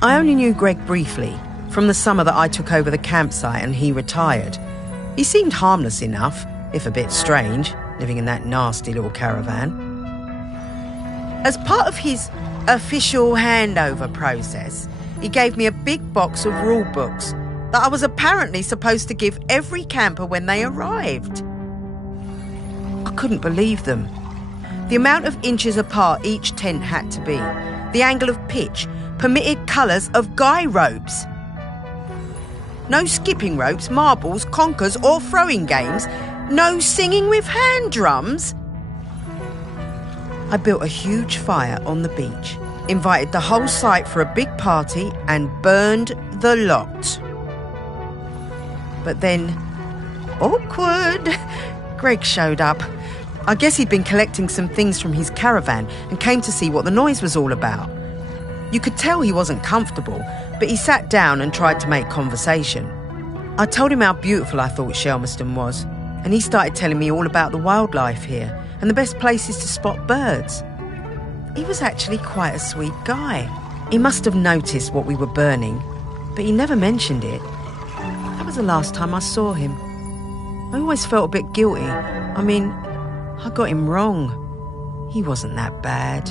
I only knew Greg briefly, from the summer that I took over the campsite and he retired. He seemed harmless enough, if a bit strange, living in that nasty little caravan. As part of his official handover process, he gave me a big box of rule books that I was apparently supposed to give every camper when they arrived. I couldn't believe them. The amount of inches apart each tent had to be, the angle of pitch, permitted colours of guy ropes. No skipping ropes, marbles, conkers or throwing games. No singing with hand drums. I built a huge fire on the beach, invited the whole site for a big party and burned the lot. But then, awkward, Greg showed up. I guess he'd been collecting some things from his caravan and came to see what the noise was all about. You could tell he wasn't comfortable, but he sat down and tried to make conversation. I told him how beautiful I thought Shelmerston was, and he started telling me all about the wildlife here and the best places to spot birds. He was actually quite a sweet guy. He must have noticed what we were burning, but he never mentioned it. That was the last time I saw him. I always felt a bit guilty. I mean, I got him wrong. He wasn't that bad.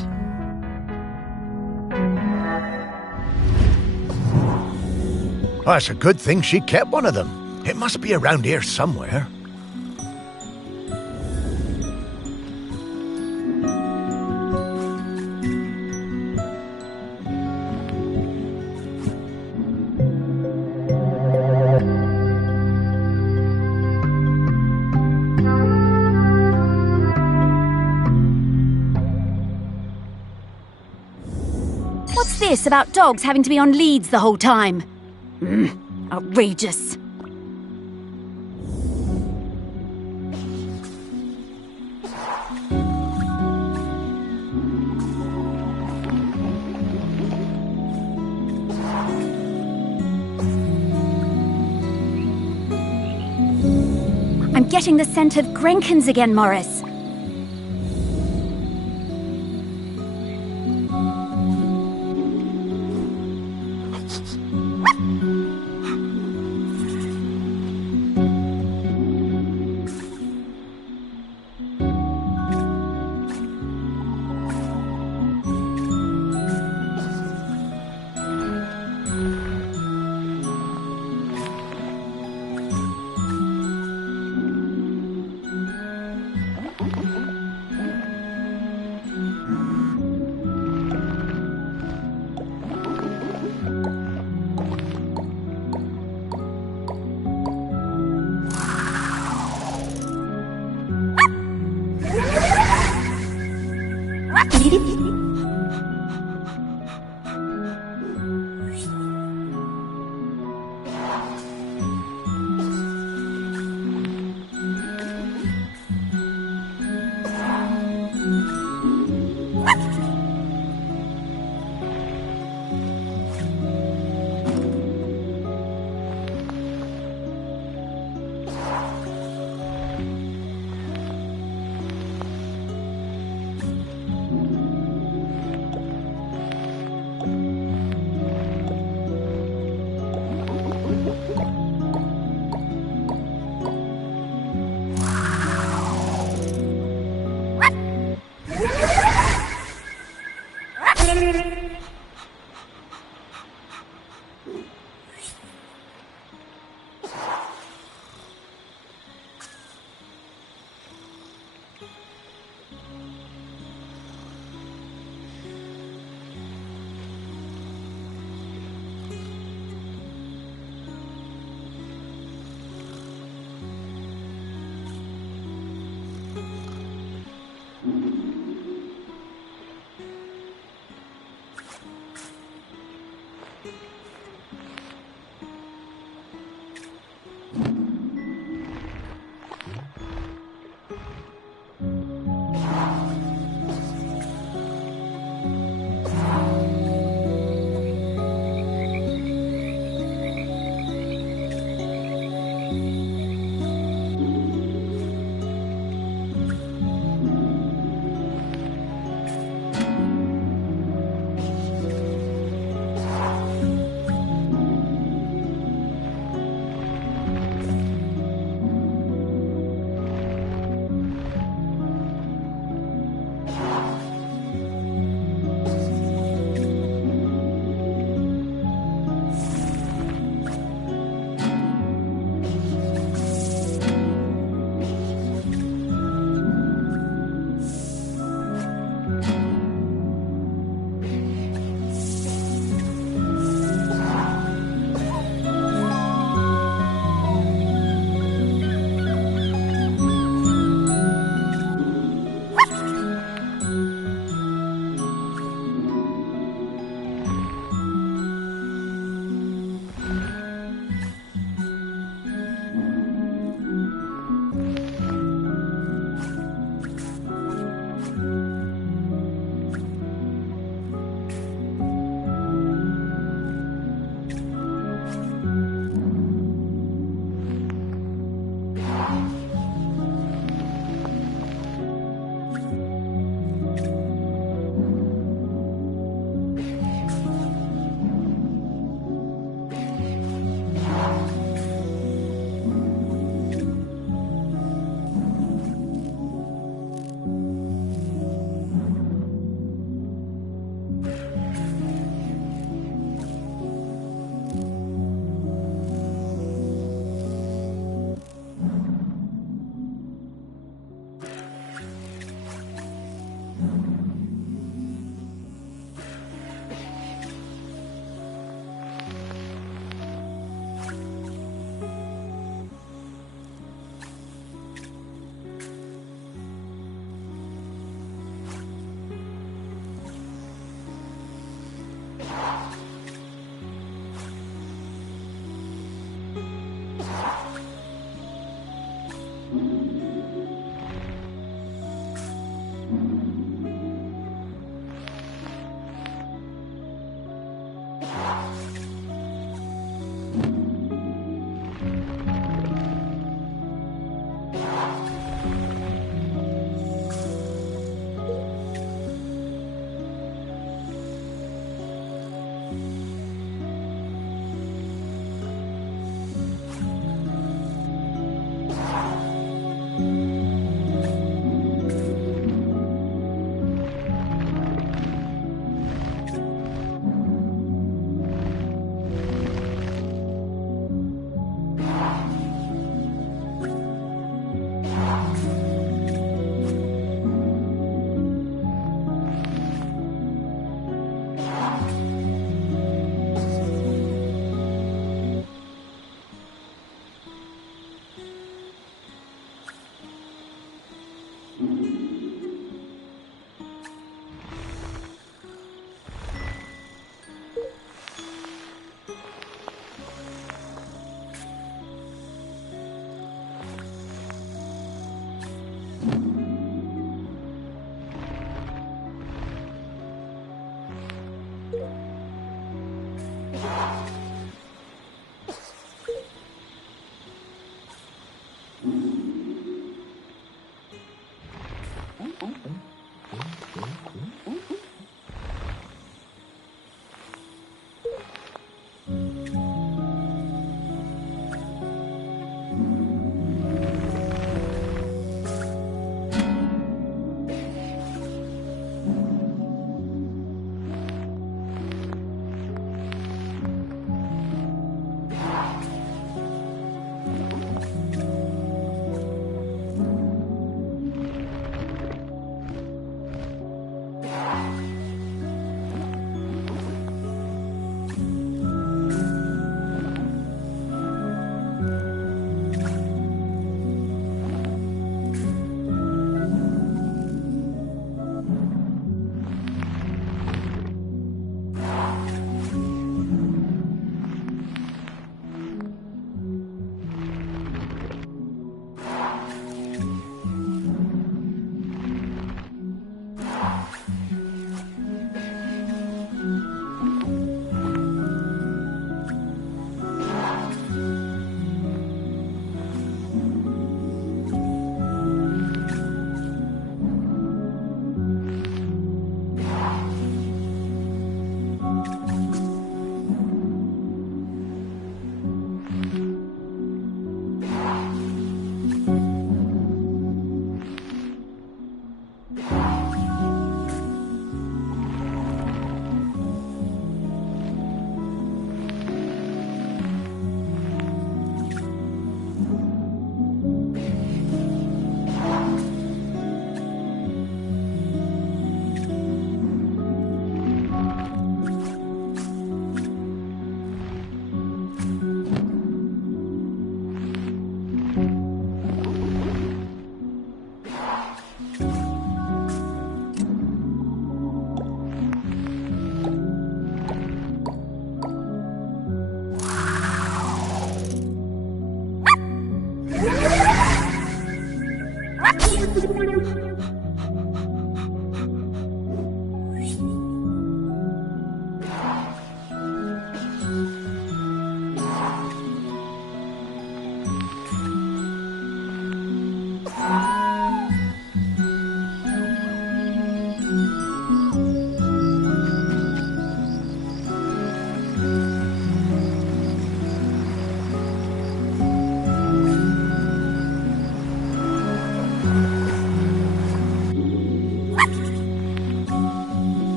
Well, it's a good thing she kept one of them. It must be around here somewhere. What's this about dogs having to be on leads the whole time? Outrageous. I'm getting the scent of Grenkins again, Morris.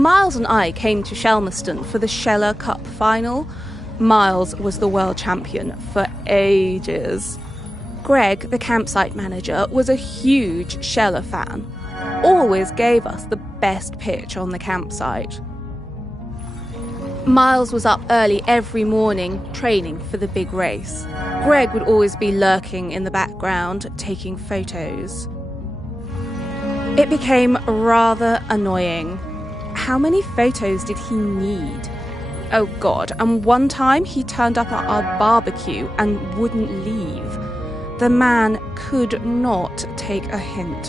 Miles and I came to Shelmerston for the Sheller Cup final. Miles was the world champion for ages. Greg, the campsite manager, was a huge Sheller fan. Always gave us the best pitch on the campsite. Miles was up early every morning, training for the big race. Greg would always be lurking in the background, taking photos. It became rather annoying. How many photos did he need? Oh God, and one time he turned up at our barbecue and wouldn't leave. The man could not take a hint.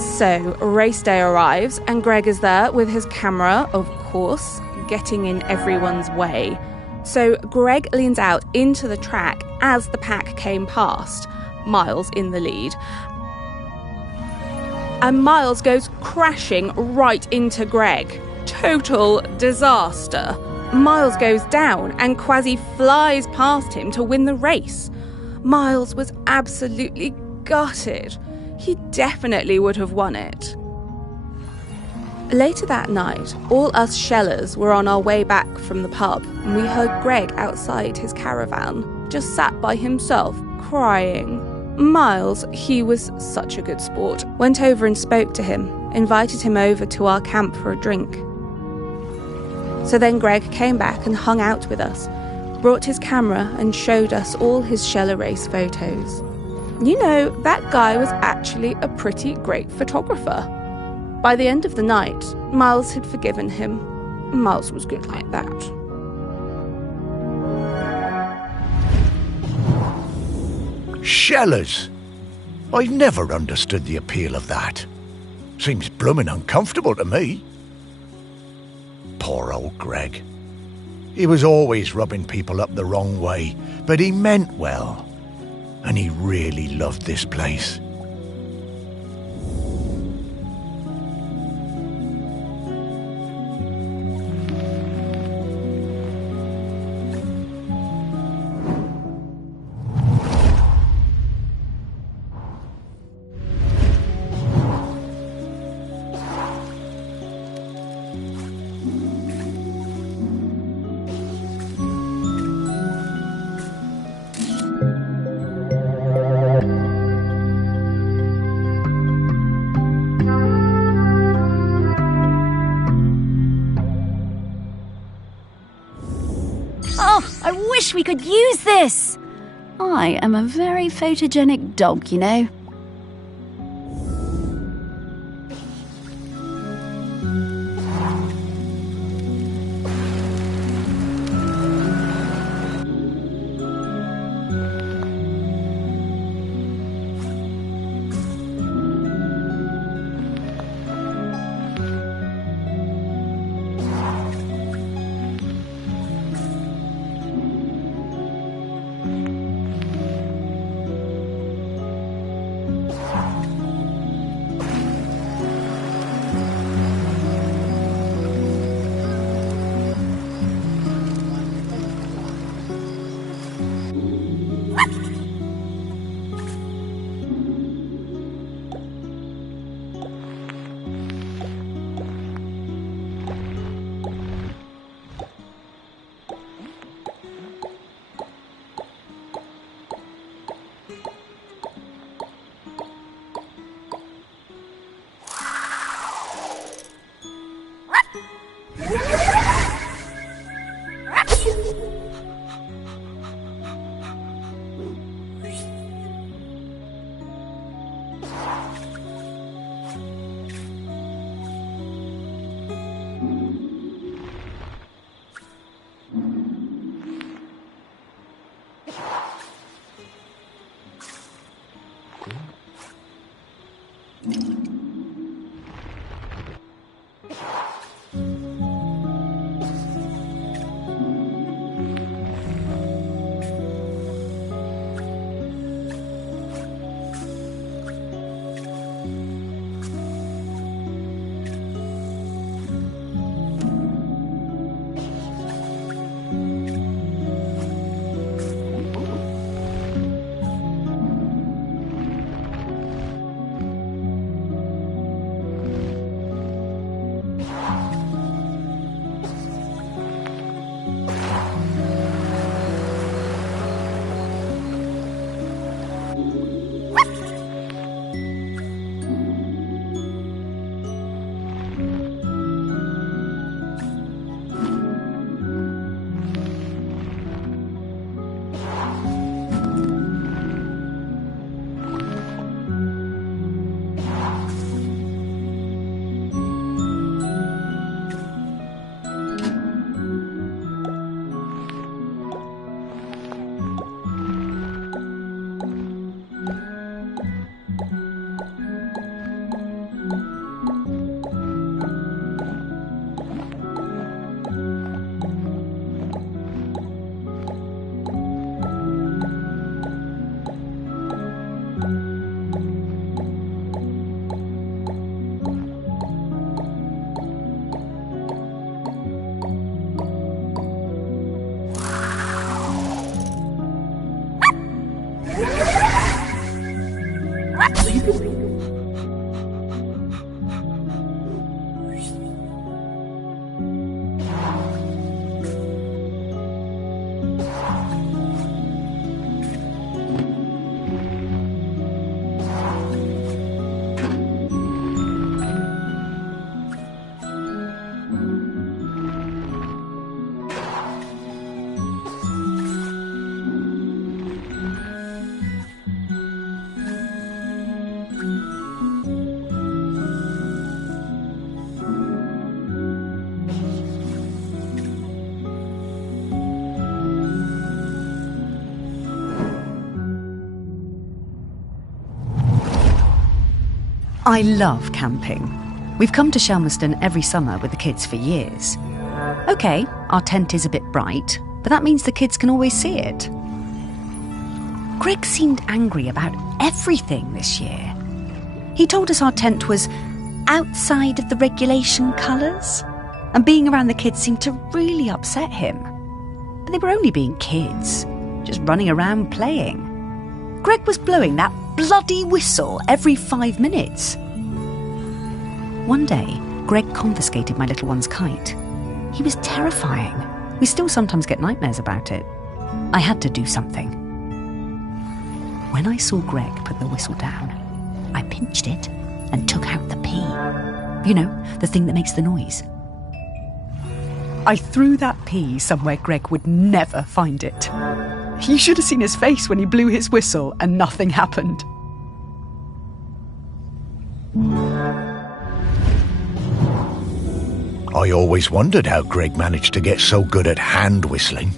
So, race day arrives and Greg is there with his camera, of course, getting in everyone's way. So Greg leans out into the track as the pack came past, Miles in the lead. And Miles goes crashing right into Greg. Total disaster. Miles goes down and Kwasi flies past him to win the race. Miles was absolutely gutted. He definitely would have won it. Later that night, all us Shellers were on our way back from the pub and we heard Greg outside his caravan, just sat by himself, crying. Miles, he was such a good sport, went over and spoke to him, invited him over to our camp for a drink. So then Greg came back and hung out with us, brought his camera and showed us all his Sheller race photos. You know, that guy was actually a pretty great photographer. By the end of the night, Miles had forgiven him. Miles was good like that. Shellers! I've never understood the appeal of that. Seems bloomin' uncomfortable to me. Poor old Greg. He was always rubbing people up the wrong way, but he meant well. And he really loved this place. I wish we could use this! I am a very photogenic dog, you know. I love camping. We've come to Shelmerston every summer with the kids for years. OK, our tent is a bit bright, but that means the kids can always see it. Greg seemed angry about everything this year. He told us our tent was outside of the regulation colours, and being around the kids seemed to really upset him. But they were only being kids, just running around playing. Greg was blowing that bloody whistle every 5 minutes. One day, Greg confiscated my little one's kite. He was terrifying. We still sometimes get nightmares about it. I had to do something. When I saw Greg put the whistle down, I pinched it and took out the pea. You know, the thing that makes the noise. I threw that pea somewhere Greg would never find it. You should have seen his face when he blew his whistle and nothing happened. I always wondered how Greg managed to get so good at hand whistling.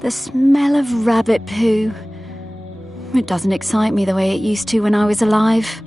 The smell of rabbit poo. It doesn't excite me the way it used to when I was alive.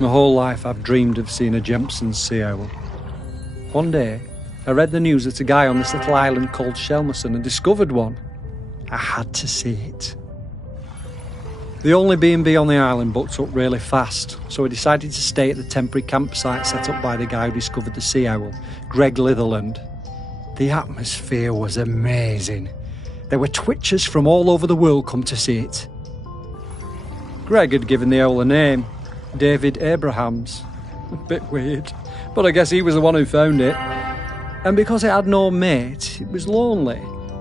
My whole life I've dreamed of seeing a Jempson's sea owl. One day, I read the news that a guy on this little island called Shelmerson had discovered one. I had to see it. The only B&B on the island booked up really fast, so I decided to stay at the temporary campsite set up by the guy who discovered the sea owl, Greg Litherland. The atmosphere was amazing. There were twitchers from all over the world come to see it. Greg had given the owl a name, David Abrahams. A bit weird, but I guess he was the one who found it. And because it had no mate, it was lonely,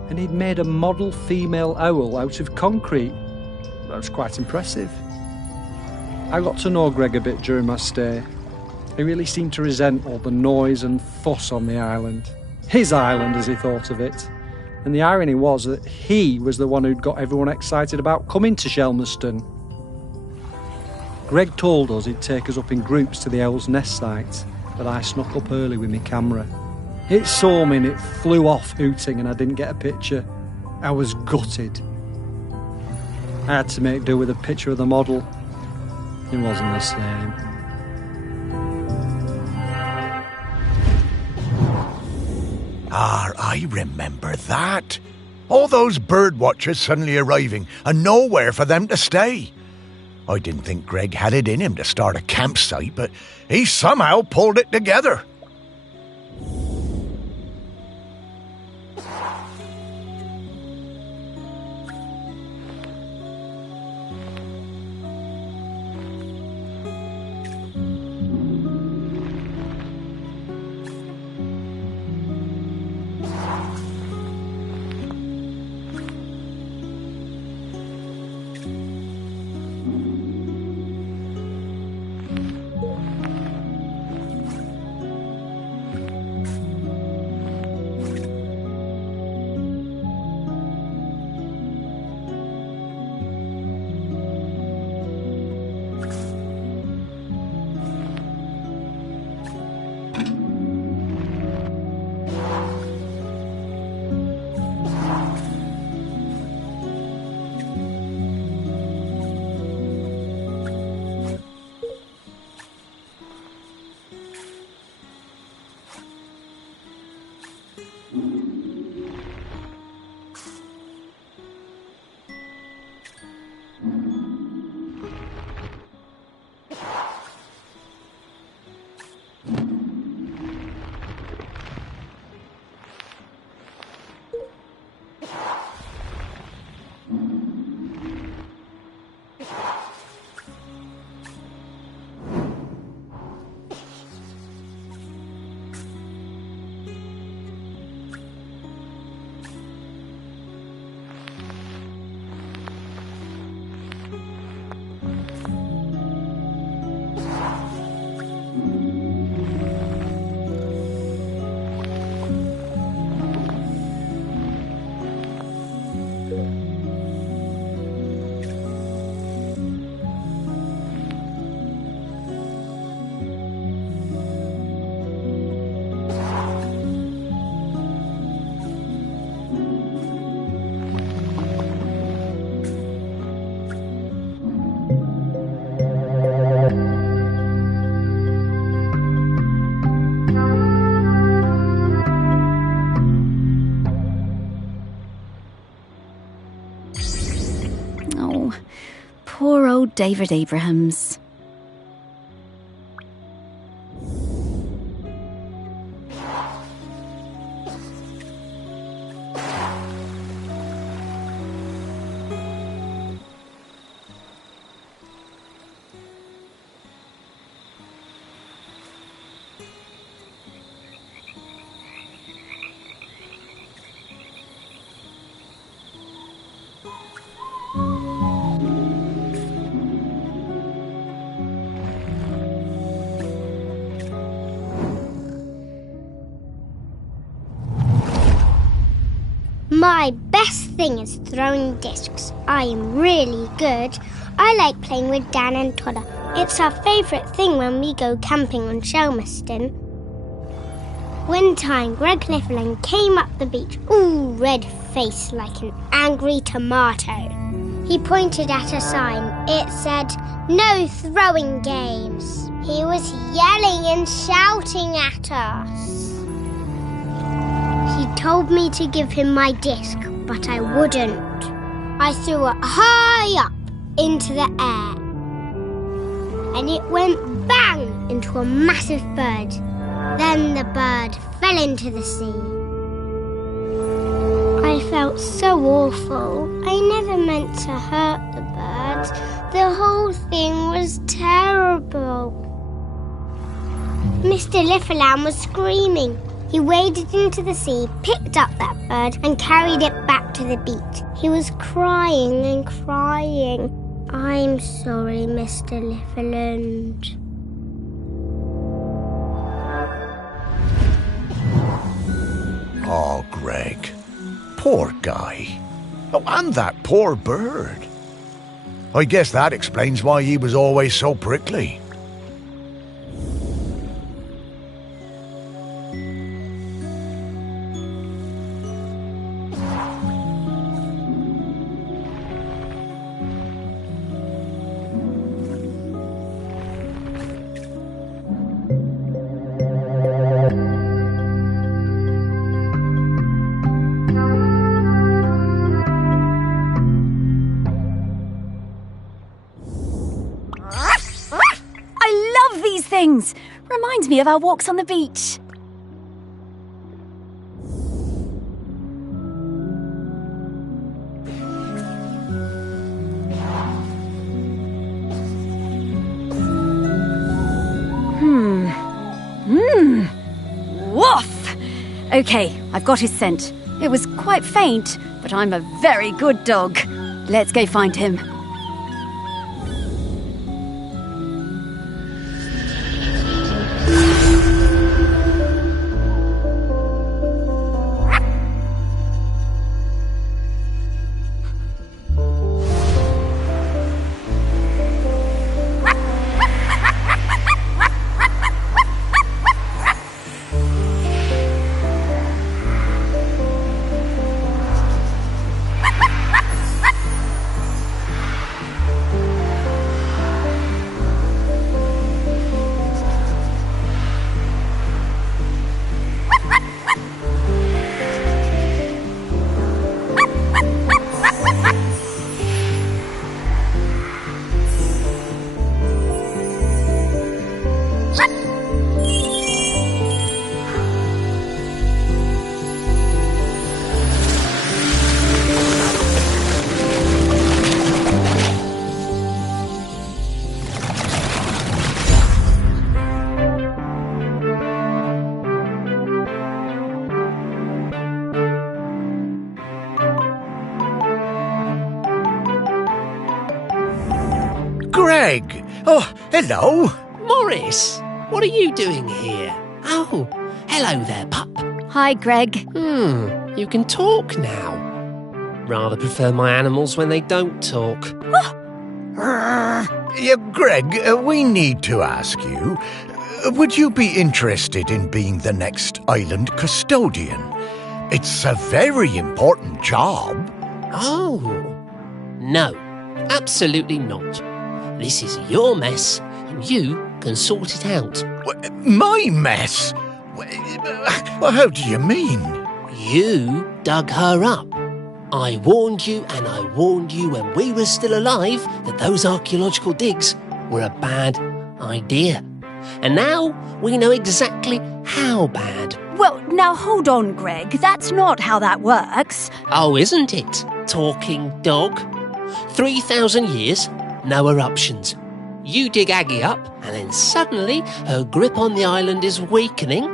and he'd made a model female owl out of concrete. That was quite impressive. I got to know Greg a bit during my stay. He really seemed to resent all the noise and fuss on the island. His island, as he thought of it. And the irony was that he was the one who'd got everyone excited about coming to Shelmerston. Greg told us he'd take us up in groups to the owl's nest site, but I snuck up early with my camera. It saw me and it flew off hooting and I didn't get a picture. I was gutted. I had to make do with a picture of the model. It wasn't the same. I remember that. All those bird watchers suddenly arriving and nowhere for them to stay. I didn't think Greg had it in him to start a campsite, but he somehow pulled it together. Poor old David Abrahams. My best thing is throwing discs. I am really good. I like playing with Dan and Toddler. It's our favourite thing when we go camping on Shelmerston. One time, Greg Litherland came up the beach, all red-faced like an angry tomato. He pointed at a sign. It said, "No throwing games." He was yelling and shouting at us. He told me to give him my disc, but I wouldn't. I threw it high up into the air, and it went bang into a massive bird. Then the bird fell into the sea. I felt so awful. I never meant to hurt the birds. The whole thing was terrible. Mr. Lifferlam was screaming. He waded into the sea, picked up that bird, and carried it back to the beach. He was crying and crying. I'm sorry, Mr. Lifferland. Oh, Greg. Poor guy. Oh, and that poor bird. I guess that explains why he was always so prickly. Things. Reminds me of our walks on the beach. Woof! Okay, I've got his scent. It was quite faint, but I'm a very good dog. Let's go find him. Greg! Oh, hello! Morris, what are you doing here? Oh, hello there, pup. Hi, Greg. You can talk now. Rather prefer my animals when they don't talk. Yeah, Greg, we need to ask you, would you be interested in being the next island custodian? It's a very important job. Oh, no, absolutely not. This is your mess, and you can sort it out. My mess? Well, how do you mean? You dug her up. I warned you, and I warned you when we were still alive that those archaeological digs were a bad idea. And now we know exactly how bad. Well, now hold on, Greg. That's not how that works. Oh, isn't it, talking dog? 3,000 years, no eruptions. You dig Aggie up, and then suddenly her grip on the island is weakening.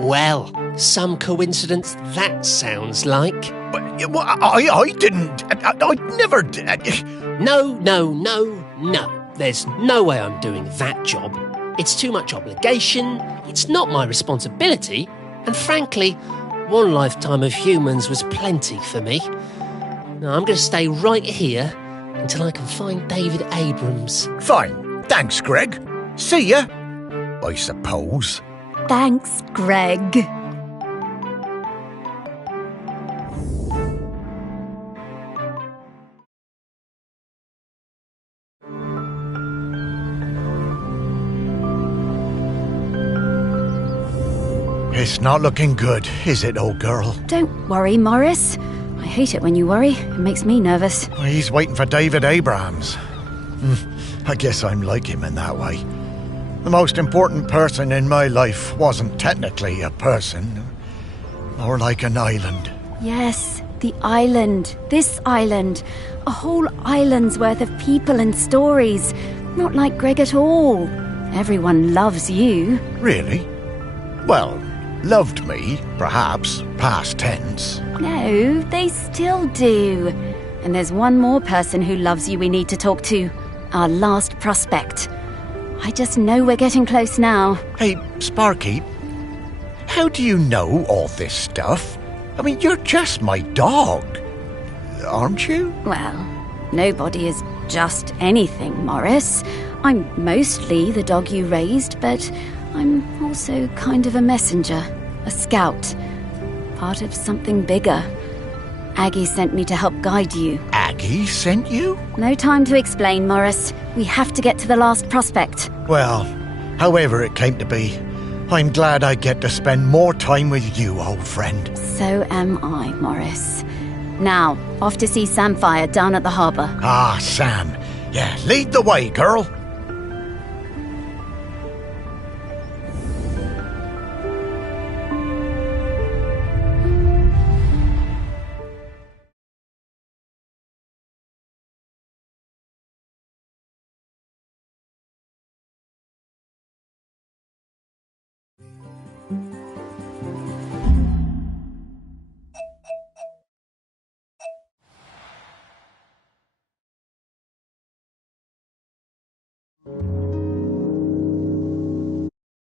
Well, some coincidence that sounds like. I didn't. I never did. No. There's no way I'm doing that job. It's too much obligation, it's not my responsibility, and frankly, one lifetime of humans was plenty for me. Now, I'm going to stay right here until I can find David Abrams. Fine. Thanks, Greg. See ya, I suppose. Thanks, Greg. It's not looking good, is it, old girl? Don't worry, Morris. I hate it when you worry. It makes me nervous. He's waiting for David Abrams. I guess I'm like him in that way. The most important person in my life wasn't technically a person. More like an island. Yes, the island. This island. A whole island's worth of people and stories. Not like Greg at all. Everyone loves you. Really? Well, loved me, perhaps, past tense. No, they still do. And there's one more person who loves you we need to talk to. Our last prospect. I just know we're getting close now. Hey, Sparky, how do you know all this stuff? I mean, you're just my dog, aren't you? Well, nobody is just anything, Morris. I'm mostly the dog you raised, but I'm also kind of a messenger, a scout, part of something bigger. Aggie sent me to help guide you. Aggie sent you? No time to explain, Morris. We have to get to the last prospect. Well, however it came to be, I'm glad I get to spend more time with you, old friend. So am I, Morris. Now, off to see Samfire down at the harbour. Ah, Sam. Yeah, lead the way, girl.